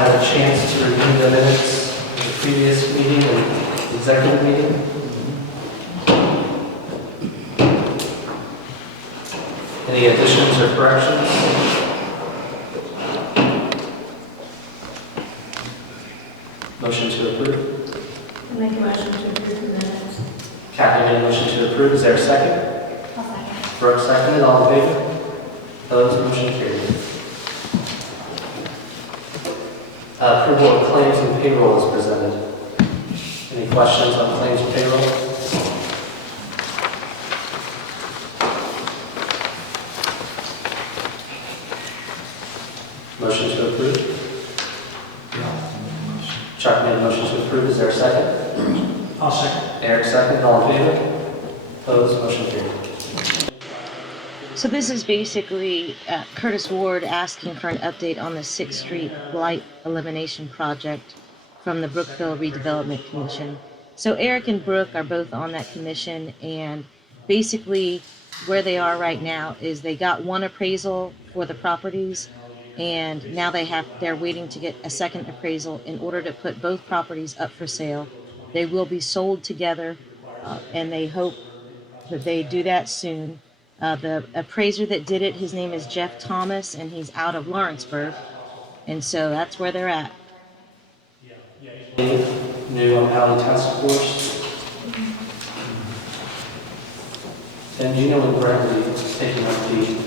had a chance to review the minutes of the previous meeting and executive meeting? Any additions or corrections? Motion to approve. Make a motion to approve the minutes. Kathy made a motion to approve. Is there a second? I'll second. Brooke seconded. All in favor? Opposed? Motion carried. Approval of claims and payroll is presented. Any questions on claims and payroll? Motion to approve. Chuck made a motion to approve. Is there a second? I'll second. Eric seconded. All in favor? Opposed? Motion carried. So this is basically Curtis Ward asking for an update on the 6th Street Blight Elimination Project from the Brookville Redevelopment Commission. So Eric and Brooke are both on that commission, and basically where they are right now is they got one appraisal for the properties, and now they're waiting to get a second appraisal in order to put both properties up for sale. They will be sold together, and they hope that they do that soon. The appraiser that did it, his name is Jeff Thomas, and he's out of Lawrenceburg. And so that's where they're at. New Valley Task Force. And do you know when Bradley is taking up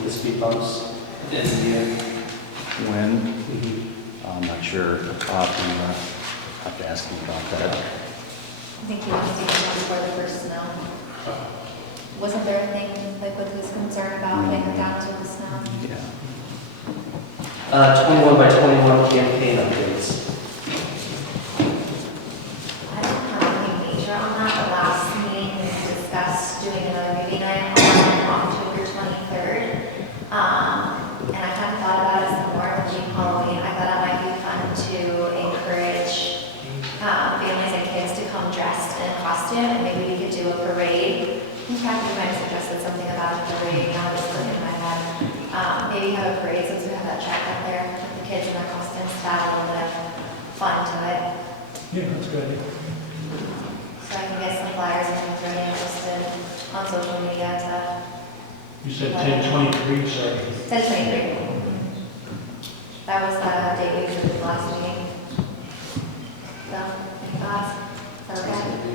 the speed bumps at the end of the year? When? I'm not sure. I'll have to ask him about that. I think he wants to do it before the first snow. Wasn't there a thing like with his concern about putting the downs with the snow? Yeah. 21 by 21 campaign updates. I don't have anything major on that. The last meeting we discussed doing another movie night on October 23rd. And I kind of thought about it some more with June Halloween. I thought it might be fun to encourage families and kids to come dressed in costume, and maybe we could do a parade. I think Kathy might have suggested something about a parade. Now it's put in my head. Maybe have a parade since we have that track up there with the kids in their costumes to add a little bit of fun to it. Yeah, that's good. So I can get some flyers and things ready and posted on social media to You said 10:23, sorry. 10:23. That was the date we did last meeting. So, any thoughts? Is that okay?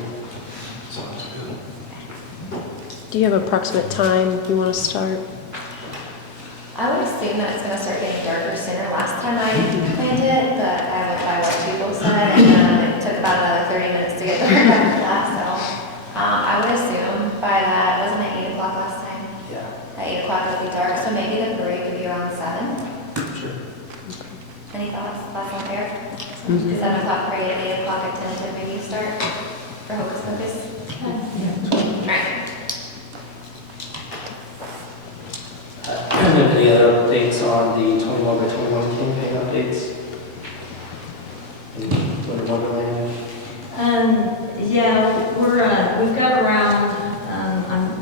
Do you have approximate time you want to start? I would assume that it's going to start getting darker sooner. Last time I planned it, but I went by what people said, and it took about another 30 minutes to get dark after that. So I would assume by that, wasn't it 8 o'clock last time? Yeah. At 8 o'clock it would be dark, so maybe the parade could be around 7. Sure. Any thoughts? Thoughts on there? 7 o'clock parade, 8 o'clock at 10 to maybe start for Hocus Pocus? Right. Any other updates on the 21 by 21 campaign updates? Winter Wonderland? Yeah, we've got around,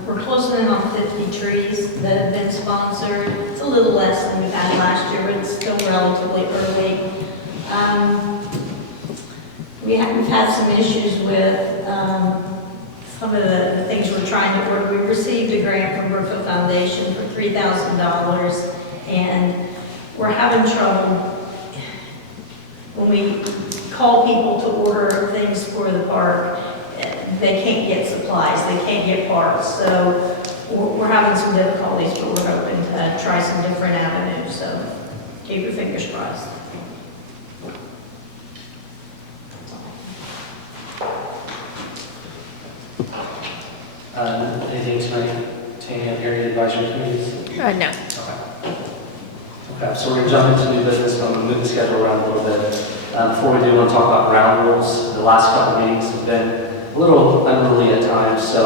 we're closing in on 50 trees that have been sponsored. It's a little less than we had last year, but it's still relatively early. We've had some issues with some of the things we're trying to work. We received a grant from Brookville Foundation for $3,000, and we're having trouble when we call people to order things for the park. They can't get supplies, they can't get parts, so we're having some difficulties, but we're hoping to try some different avenues, so keep your fingers crossed. Anything tonight, Tanya, area advisory committees? No. Okay. Okay, so we're going to jump into new business. I'm going to move the schedule around a little bit. Before we do, I want to talk about ground rules. The last couple of meetings have been a little unruly at times, so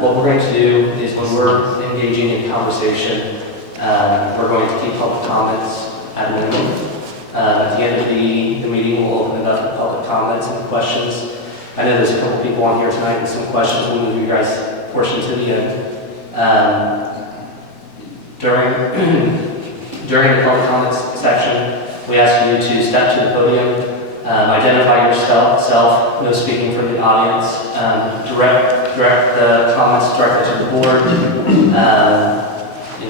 what we're going to do is when we're engaging in conversation, we're going to keep public comments at a minimum. At the end of the meeting, we'll open it up to public comments and questions. I know there's a couple people on here tonight with some questions. We'll move you guys' portion to the end. During the public comments section, we ask you to step to the podium, identify yourself, no speaking from the audience, direct the comments directly to the board.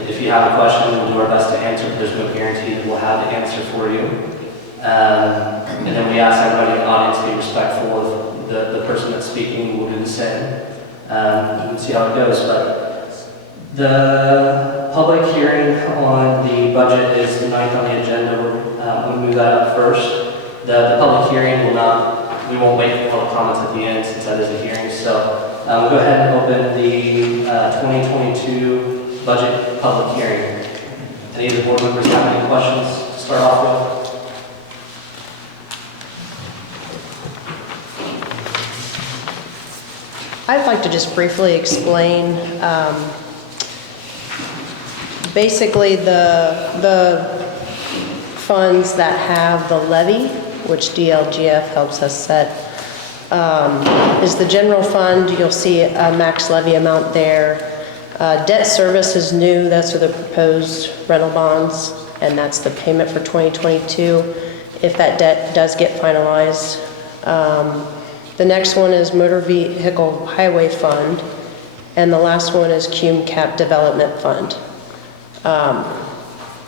If you have a question, we'll do our best to answer, but there's no guarantee that we'll have the answer for you. And then we ask everybody in the audience to be respectful of the person that's speaking. We'll do the same. You can see how it goes, but the public hearing on the budget is the 9th on the agenda. We'll move that up first. The public hearing we won't wait for public comments at the end since that is a hearing. So we'll go ahead and open the 2022 budget public hearing. Any of the board members have any questions to start off with? I'd like to just briefly explain, basically the funds that have the levy, which DLGF helps us set, is the general fund. You'll see a max levy amount there. Debt service is new. That's for the proposed rental bonds, and that's the payment for 2022 if that debt does get finalized. The next one is Motor Vehicle Highway Fund, and the last one is Cume Cap Development Fund.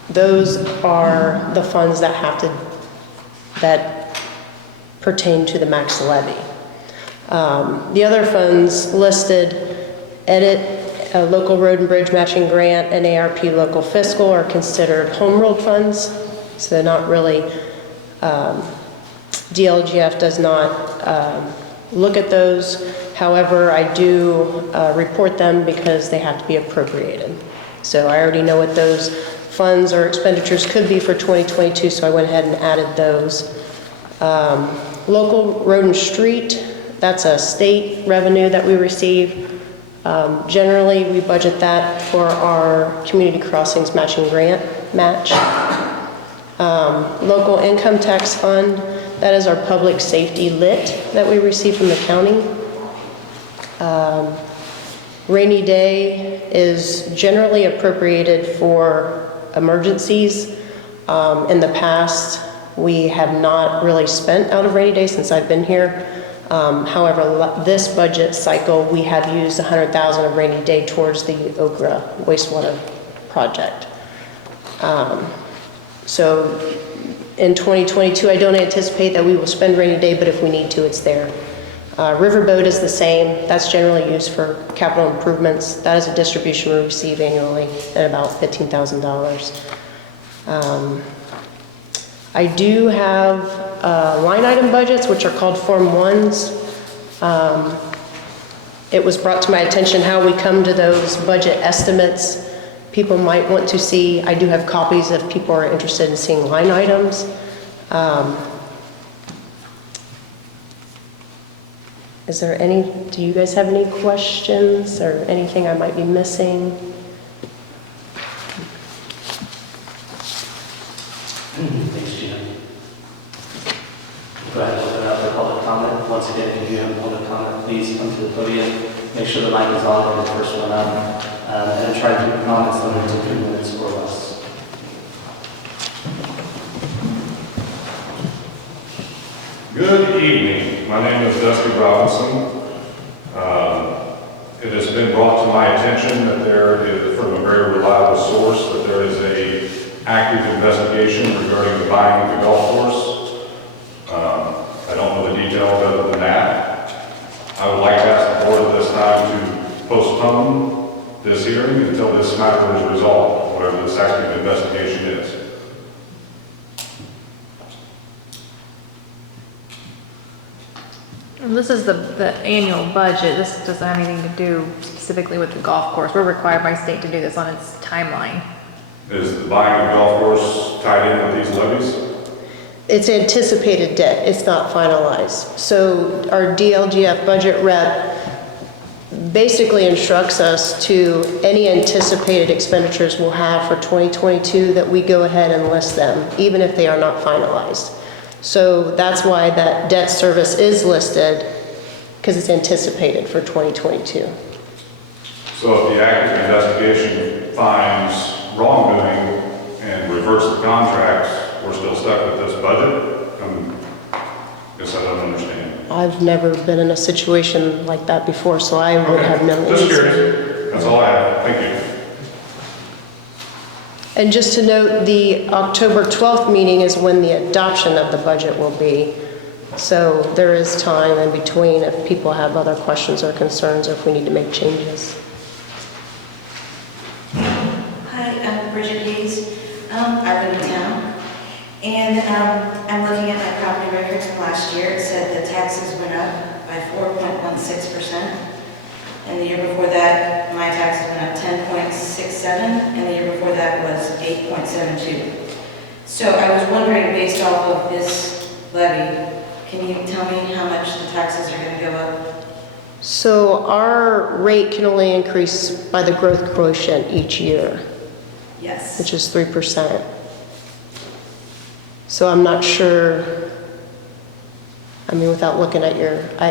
Those are the funds that pertain to the max levy. The other funds listed, edit, local road and bridge matching grant, and ARP local fiscal are considered home ruled funds, so they're not really, DLGF does not look at those. However, I do report them because they have to be appropriated. So I already know what those funds or expenditures could be for 2022, so I went ahead and added those. Local road and street, that's a state revenue that we receive. Generally, we budget that for our community crossings matching grant match. Local income tax fund, that is our public safety lit that we receive from the county. Rainy day is generally appropriated for emergencies. In the past, we have not really spent out of rainy day since I've been here. However, this budget cycle, we have used $100,000 of rainy day towards the Okra wastewater project. So in 2022, I don't anticipate that we will spend rainy day, but if we need to, it's there. Riverboat is the same. That's generally used for capital improvements. That is a distribution we receive annually at about $15,000. I do have line item budgets, which are called Form 1s. It was brought to my attention how we come to those budget estimates. People might want to see, I do have copies if people are interested in seeing line items. Do you guys have any questions or anything I might be missing? Thanks, Gina. Go ahead and open it up for public comment. Once again, if you have public comment, please come to the podium. Make sure the mic is on for the first one up. And try to keep the comments limited to 2 minutes or less. Good evening. My name is Dusty Robinson. It has been brought to my attention that there is, from a very reliable source, that there is a active investigation regarding the buying of the golf course. I don't know the details other than that. I would like to ask the board at this time to postpone this hearing until this matter is resolved, whatever this active investigation is. This is the annual budget. This doesn't have anything to do specifically with the golf course. We're required by state to do this on its timeline. Is the buying of the golf course tied in with these levies? It's anticipated debt. It's not finalized. So our DLGF budget rep basically instructs us to any anticipated expenditures we'll have for 2022 that we go ahead and list them, even if they are not finalized. So that's why that debt service is listed, because it's anticipated for 2022. So if the active investigation finds wrongdoing and reverts the contracts, we're still stuck with this budget? Guess I don't understand. I've never been in a situation like that before, so I would have no Just answer. curious. That's all I have. Thank you. And just to note, the October 12th meeting is when the adoption of the budget will be. So there is time in between if people have other questions or concerns or if we need to make changes. Hi, I'm Bridget Hayes. I live in town. And I'm looking at my property records from last year. It said the taxes went up by 4.16%. And the year before that, my taxes went up 10.67, and the year before that was 8.72. So I was wondering, based off of this levy, can you tell me how much the taxes are going to go up? So our rate can only increase by the growth quotient each year, Yes. which is 3%. So I'm not sure, I mean, without looking at your, I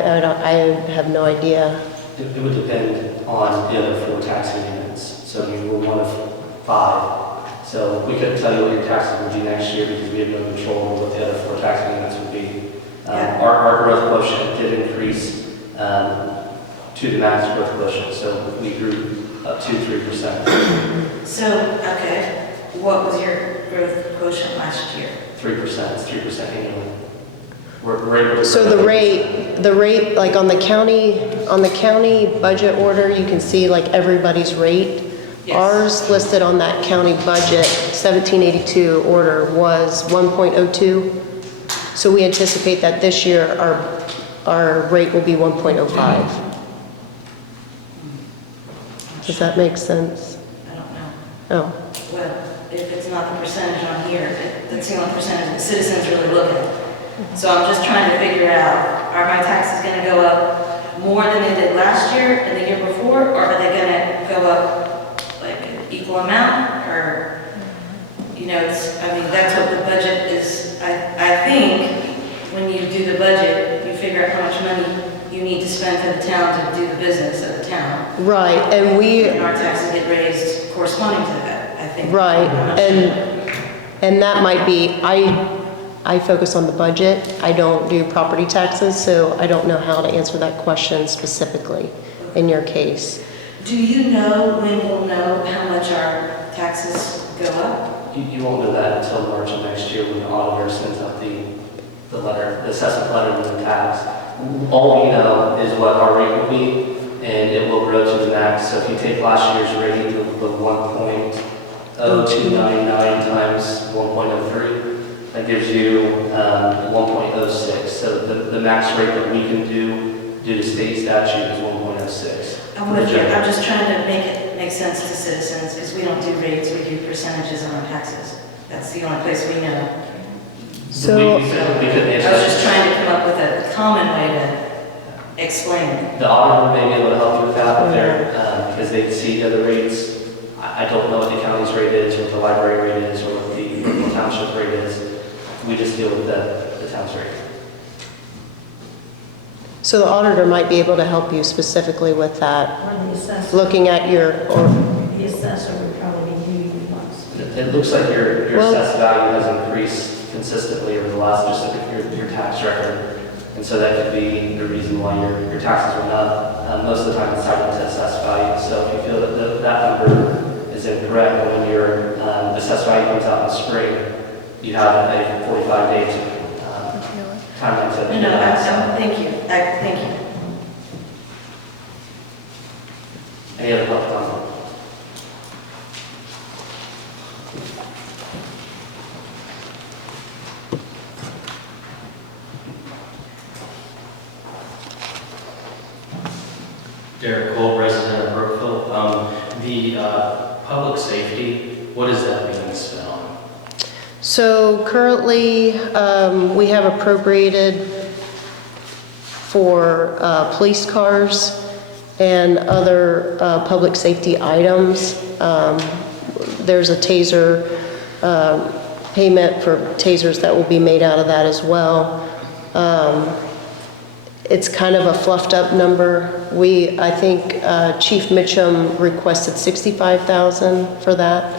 have no idea. It would depend on the other 4 taxing units. So you were one of 5. So we couldn't tell you what your taxes would be next year because we have no control over what the other 4 taxing units would be. Our growth quotient did increase to the max growth quotient, so we grew up to 3%. So, okay, what was your growth quotient last year? 3%, it's 3% annually. We're able to So the rate, like on the county budget order, you can see like everybody's rate. Yes. Ours listed on that county budget, 1782 order was 1.02. So we anticipate that this year our rate will be 1.05. Does that make sense? I don't know. Oh, Well, if it's not the percentage on here, that's the only percentage that citizens really look at. So I'm just trying to figure out, are my taxes going to go up more than they did last year and the year before, or are they going to go up like an equal amount? Or, you know, I mean, that's what the budget is. I think when you do the budget, you figure out how much money you need to spend for the town to do the business of the town. right, and And our taxes get raised corresponding to that, I think. right, and that might be, I focus on the budget. I don't do property taxes, so I don't know how to answer that question specifically in your case. Do you know when we'll know how much our taxes go up? You won't know that until March of next year when the auditor sends out the letter, the assessment letter with the tax. All we know is what our rate will be, and it will grow to the max. So if you take last year's rate, the 1.0299 times 1.03, that gives you 1.06. So the max rate that we can do due to state statute is 1.06. I'm with you. I'm just trying to make it make sense to citizens, because we don't do rates, we do percentages on our taxes. That's the only place we know. So, we couldn't I answer was that. just trying to come up with a common way to explain it. The auditor may be able to help you with that, but because they see the other rates. I don't know what the county's rate is, what the library rate is, or what the Brookville township rate is. We just deal with the town's rate. so the auditor might be able to help you specifically with that, Or the assessor, looking at your, or, the assessor would probably be who you want. It looks like your Well- assessed value has increased consistently over the last, just look at your tax record. And so that could be the reason why your taxes went up. Most of the time it's tied into assessed value. So if you feel that that number is incorrect, when your assessed value comes out in the spring, you have a 45-day timeline to. No, thank you. Thank you. Any other public comment? Derek Cole, resident of Brookville. The public safety, what is that being spent on? so currently, we have appropriated for police cars and other public safety items. There's a taser payment for tasers that will be made out of that as well. It's kind of a fluffed up number. I think Chief Mitchum requested $65,000 for that.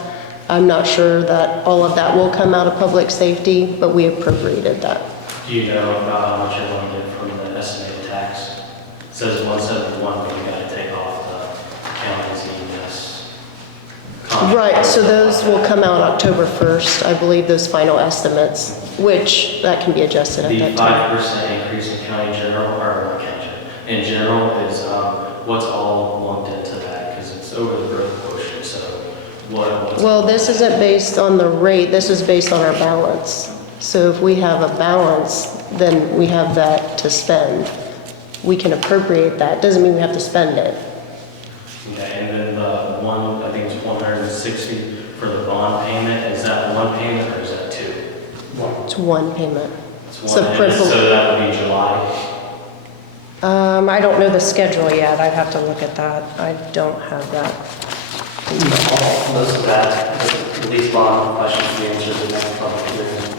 I'm not sure that all of that will come out of public safety, but we appropriated that. Do you know about how much you're going to get from the estimated tax? It says 171, but you gotta take off the county's EMS. contract. Right, so those will come out October 1st, I believe, those final estimates, which that can be adjusted at The that time. 5% increase in county general, or not county general, in general is, what's all lumped into that? Because it's over the growth quotient, so what's Well, this isn't based on the rate, this is based on our balance. So if we have a balance, then we have that to spend. We can appropriate that, doesn't mean we have to spend it. Okay, and then the one, I think it's 160 for the bond payment, is that one payment or is that two? It's one payment. It's So one, and principal- so that would be July. I don't know the schedule yet, I'd have to look at that. I don't have that. Most of that, at least bond questions will be answered in the next public hearing.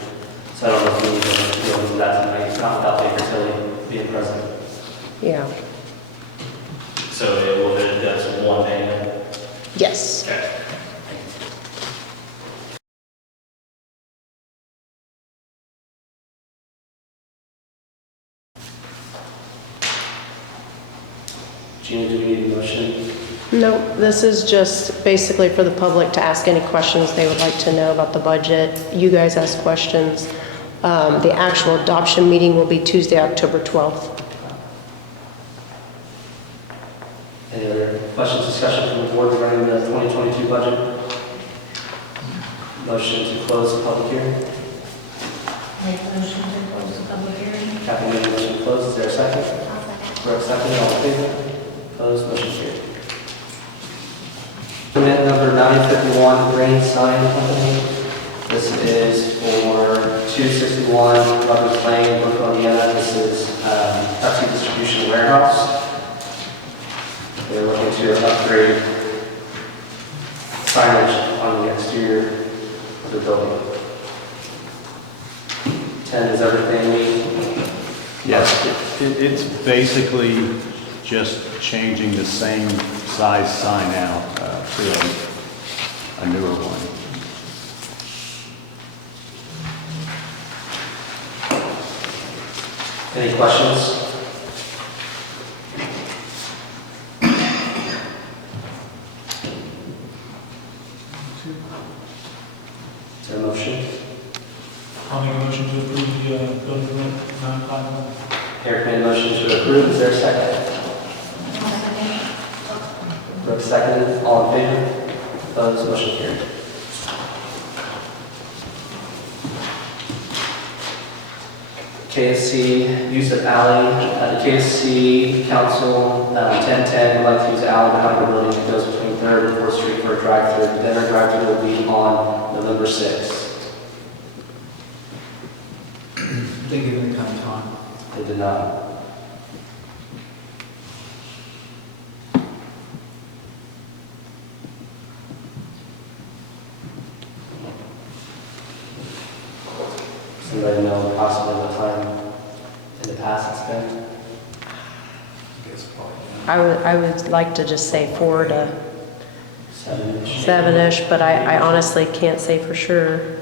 So I don't know if we need to go into that tonight, not without Baker Tilly being present. Yeah, So it will, that's one payment. yes. Okay. Gina, do we need a motion? No, this is just basically for the public to ask any questions they would like to know about the budget. You guys ask questions. The actual adoption meeting will be Tuesday, October 12th. Any other questions, discussion from the board regarding the 2022 budget? Motion to close the public hearing. Make a motion to close the public hearing. Kathy made a motion to close, is there a second? I'll second. Brooke second, all in favor? Opposed, motion carried. Permit number 951, Grain Sign Company. This is for 261 Roberts Lane, Brookville, Indiana. This is Pepsi Distribution Warehouse. They're looking to upgrade signage on the exterior of the building. 10 is everything we... Yes, it's basically just changing the same size sign out to a newer one. Any questions? Is there a motion? I'll make a motion to approve the building permit 951. Eric made a motion to approve, is there a second? I'll second. Brooke seconded, all in favor? Opposed, motion carried. KSC, use of alley, the KSC Council, 1010, would like to use alley behind the building that goes between 3rd and 4th Street for a drive-through. The dinner drive-through will be on November 6th. They give any kind of time? They did not. Does anybody know approximately what time in the past it's been? I guess probably. I would like to just say 4 to 7-ish. 7-ish, but I honestly can't say for sure.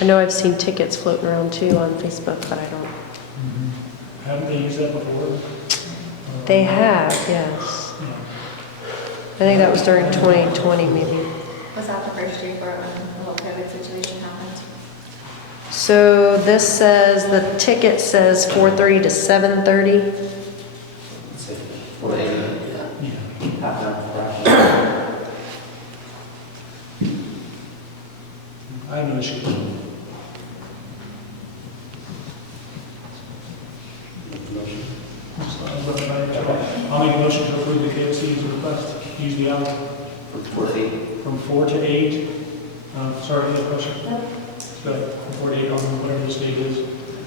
I know I've seen tickets floating around too on Facebook, but I don't. Haven't they used that before? They have, yes. Yeah. I think that was during 2020 maybe. Was that the first year for when the whole COVID situation happened? So this says, the ticket says 4:30 to 7:30. Let's see, 4 to 8, yeah. Yeah. Half an hour before action. I have no issue. Motion. I'll make a motion to approve the KFC's request, use the hour From 4 to 8. from 4 to 8. Sorry, you have a question? Go ahead, from 4 to 8, on whatever the state is.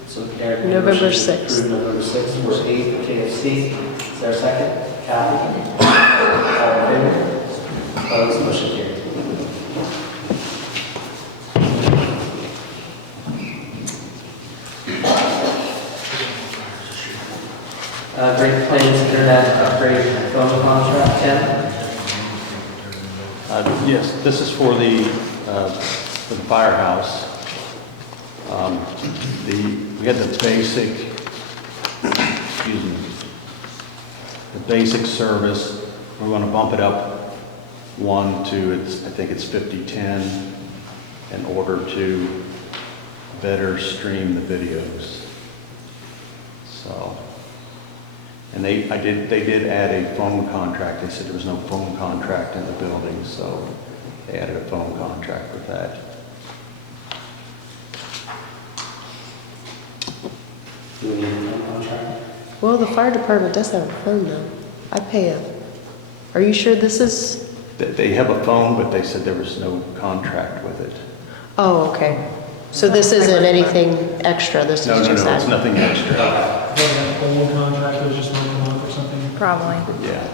So Eric. made a November motion to 6th. approve November 6th, 4 to 8 for KFC. Is there a second? Kathy? All in favor? Opposed, motion carried. Great Plains Internet upgrade phone contract, 10. Yes, this is for the for the firehouse. We had the basic, excuse me, the basic service. We're going to bump it up one to, I think it's 5010 in order to better stream the videos. So, and they did add a phone contract. They said there was no phone contract in the building, so they added a phone contract with that. Do we need a phone contract? Well, the fire department does have a phone though. I pay a, are you sure this is? They have a phone, but they said there was no contract with it. Oh, okay. So this isn't anything extra, this is No, just that? it's nothing extra. They have a old contract that was just like a month or something. Probably. Yeah.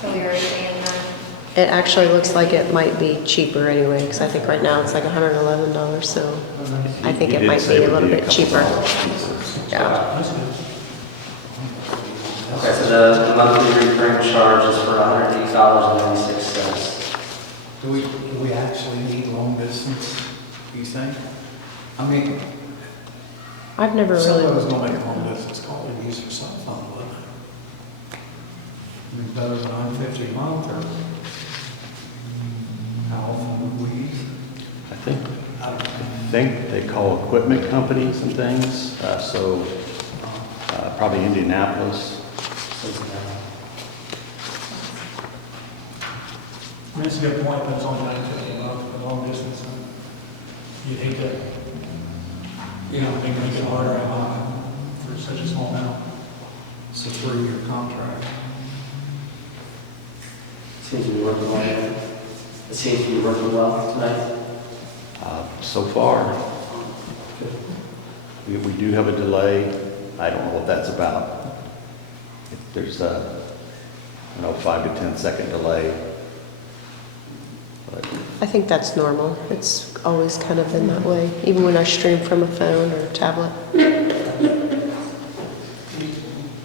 So we already paying them. It actually looks like it might be cheaper anyway, because I think right now it's like $111, so I think He it did might say be it a would little be bit couple cheaper. dollars cheaper. Yeah. That's good. Okay, so the monthly recurring charge is for $108.96. Do we actually need long distance, you think? I mean, I've never somebody was really, gonna make a long distance call and use their cell phone, wouldn't it? I mean, better than $150 a month, or how often would we use it? I think they call equipment companies and things, so probably Indianapolis. I mean, it's a good point, but it's only $9.50 a month for long distance. And you'd hate to, make it harder for such a small amount. It's a 3-year contract. Seems to be working well. It seems to be working well tonight. So far, we do have a delay. I don't know what that's about. There's a 5 to 10 second delay. But I think that's normal. It's always kind of been that way, even when I stream from a phone or a tablet.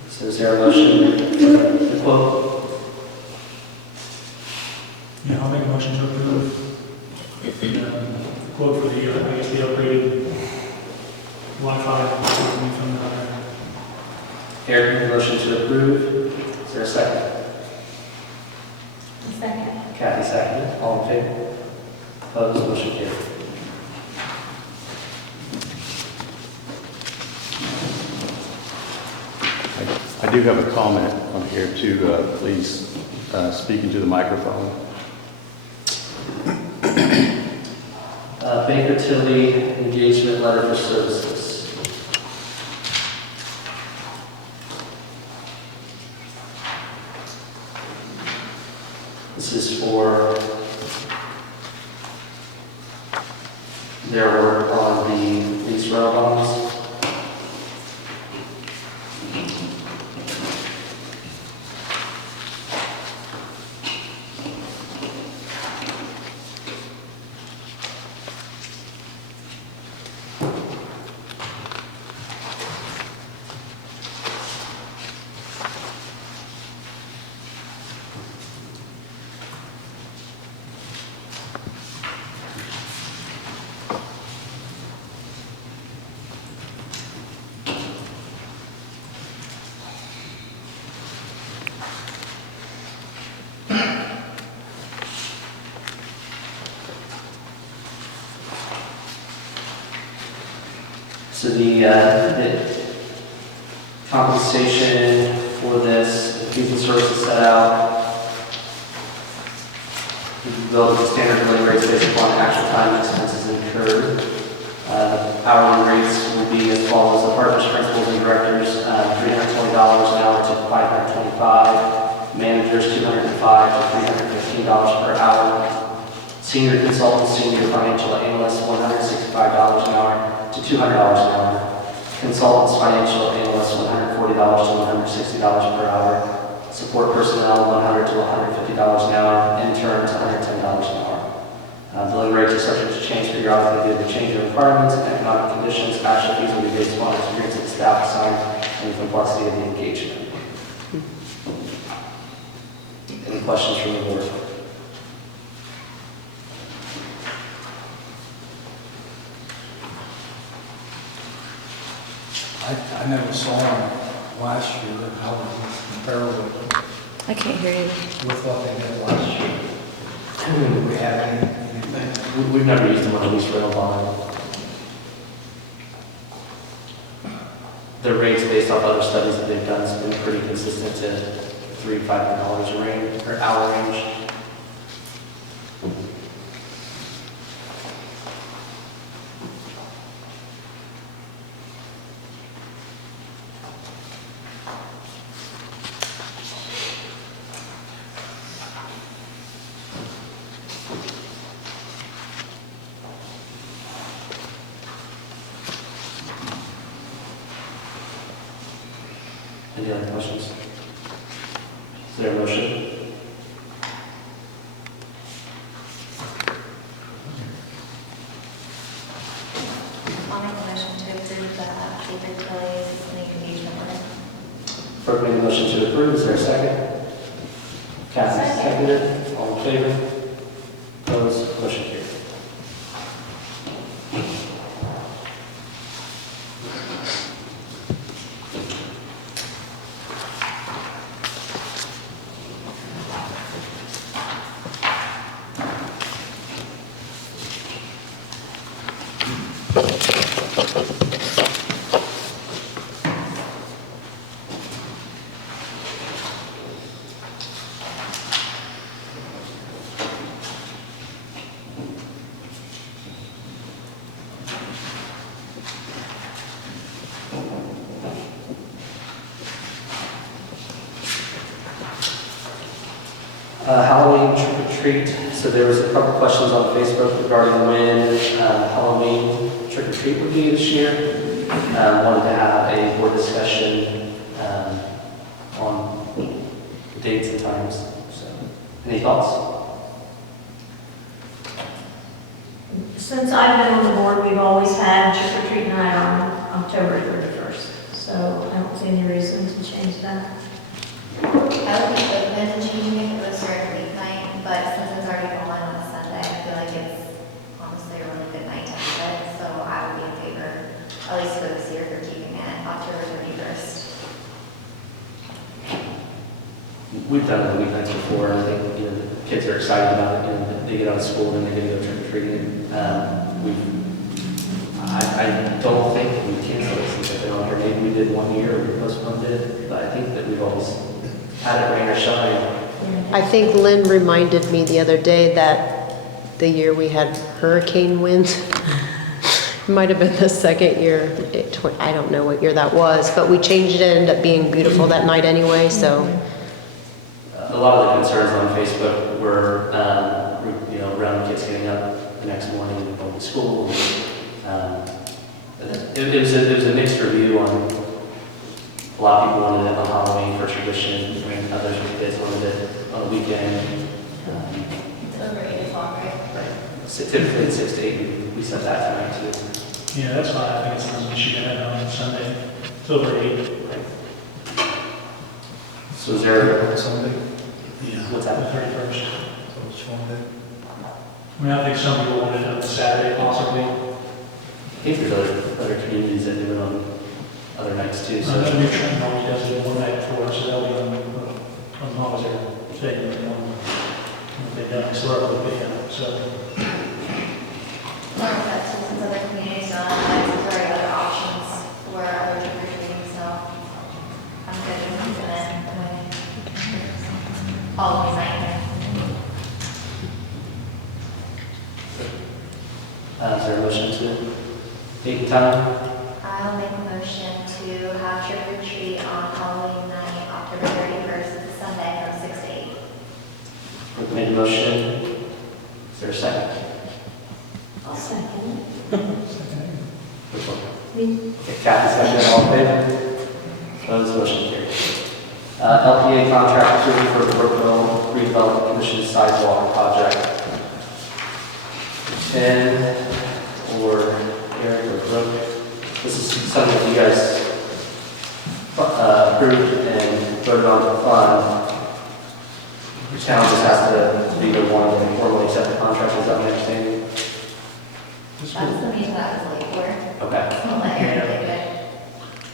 So is there a motion for the quote? Yeah, I'll make a motion to approve the quote for the, the upgraded Wi-Fi from the, Eric, motion to approve. Is there a second? Second. Kathy seconded. All in favor? Opposed? Motion carried. I do have a comment on here too. Please speak into the microphone. Baker Tilly engagement letter for services. This is for their work on the lease rail bonds. So the compensation for this, the fees and services set out, we build the standard billing rates based upon actual time and expenses incurred. Hourly rates will be as follows: the partners, principals, and directors, $320 an hour to $525, managers $205 to $315 per hour, senior consultants, senior financial analysts $165 an hour to $200 an hour. Consultants, financial analysts, $140 to $160 per hour. Support personnel, $100 to $150 an hour. Interns, $110 an hour. Billing rates are subject to change periodically due to changing requirements and economic conditions. Actual fees will be based upon experience of the staff assigned and the complexity of the engagement. Any questions from the board? I never saw them last year, how would you compare I can't hear you. with what they did last year? Do we have anything? We've never used them on a lease rental bond. Their rates based off other studies that they've done has been pretty consistent to $300 to $500 a range, or hour range. Any other questions? Is there a motion? I'll make a motion to approve the David Kelly's engagement letter. Brooke made a motion to approve, is there a second? Kathy seconded, all in favor? Opposed, motion carried. Halloween trick or treat. So there was a couple questions on Facebook regarding when Halloween trick or treat would be this year. Wanted to have a board discussion on dates and times. So, any thoughts? Since I've been on the board, we've always had trick or treat night on October 31st. So I don't see any reason to change that. I would be open to changing it if it was during a weeknight, but since it's already fallen on a Sunday, I feel like it's honestly a really good night to have it, so I would be in favor, at least for this year, for keeping it October 31st. We've done it on weeknights before, and I think, you know, the kids are excited about it, and they get out of school and they get to go trick or treating. I don't think we canceled it since I've been on here. Maybe we did one year, we postponed it, but I think that we've always had it rain or shine. I think Lynn reminded me the other day that the year we had hurricane winds, might have been the second year, I don't know what year that was, but we changed it, it ended up being beautiful that night anyway, so. A lot of the concerns on Facebook were, you know, around kids getting up the next morning and going to school. It was a mixed review on, a lot of people wanted it on Halloween for tradition, and others with kids wanted it on the weekend. It's over 8 o'clock, right? Right. So typically it's 6 to 8, we set that tonight too. Yeah, that's fine. I think it's not an issue to have on Sunday. It's over 8. So is there, Sunday? Yeah. what's The that? 31st. So it's one day? I mean, I think some people want it on Saturday possibly. I think there's other communities that do it on other nights too, So so. New Trenton always does it one night before, so that'll be on long as they're taking it on. They've done historically, yeah, so. Well, that's since other communities don't have lights, there are other options for other trick or treating, so I'm good with keeping it the way all of night here. Is there a motion to date and time? I'll make a motion to have trick or treat on Halloween night, October 31st, it's a Sunday from 6 to 8. Brooke made a motion. Is there a second? I'll second. Which one? Me. Okay, Kathy seconded, all in favor? Opposed, motion carried. LPA contract approved for the Brookville redevelopment commission sidewalk project. And, or Eric or Brooke, this is something that you guys approved and voted on to fund. The town just has to be the one to formally accept the contract, is that my understanding? That's the meeting that I was late for. Okay. I'll let Erin do it.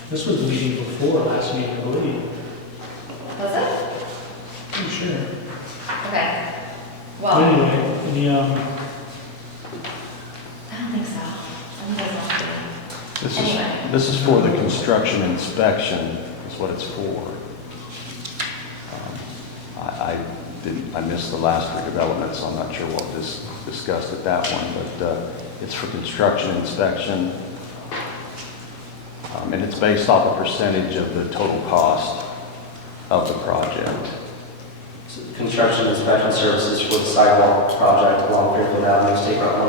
This was the meeting before last meeting, I believe. Was it? Pretty sure. Okay. But Well, anyway, the, I don't think so. I think that's not This Anyway. this is for the construction inspection, is what it's for. I missed the last redevelopment, so I'm not sure what was discussed at that one, but it's for construction inspection. And it's based off a percentage of the total cost of the project. Construction inspection services for the sidewalk project along Fairfield Avenue, State Route 1.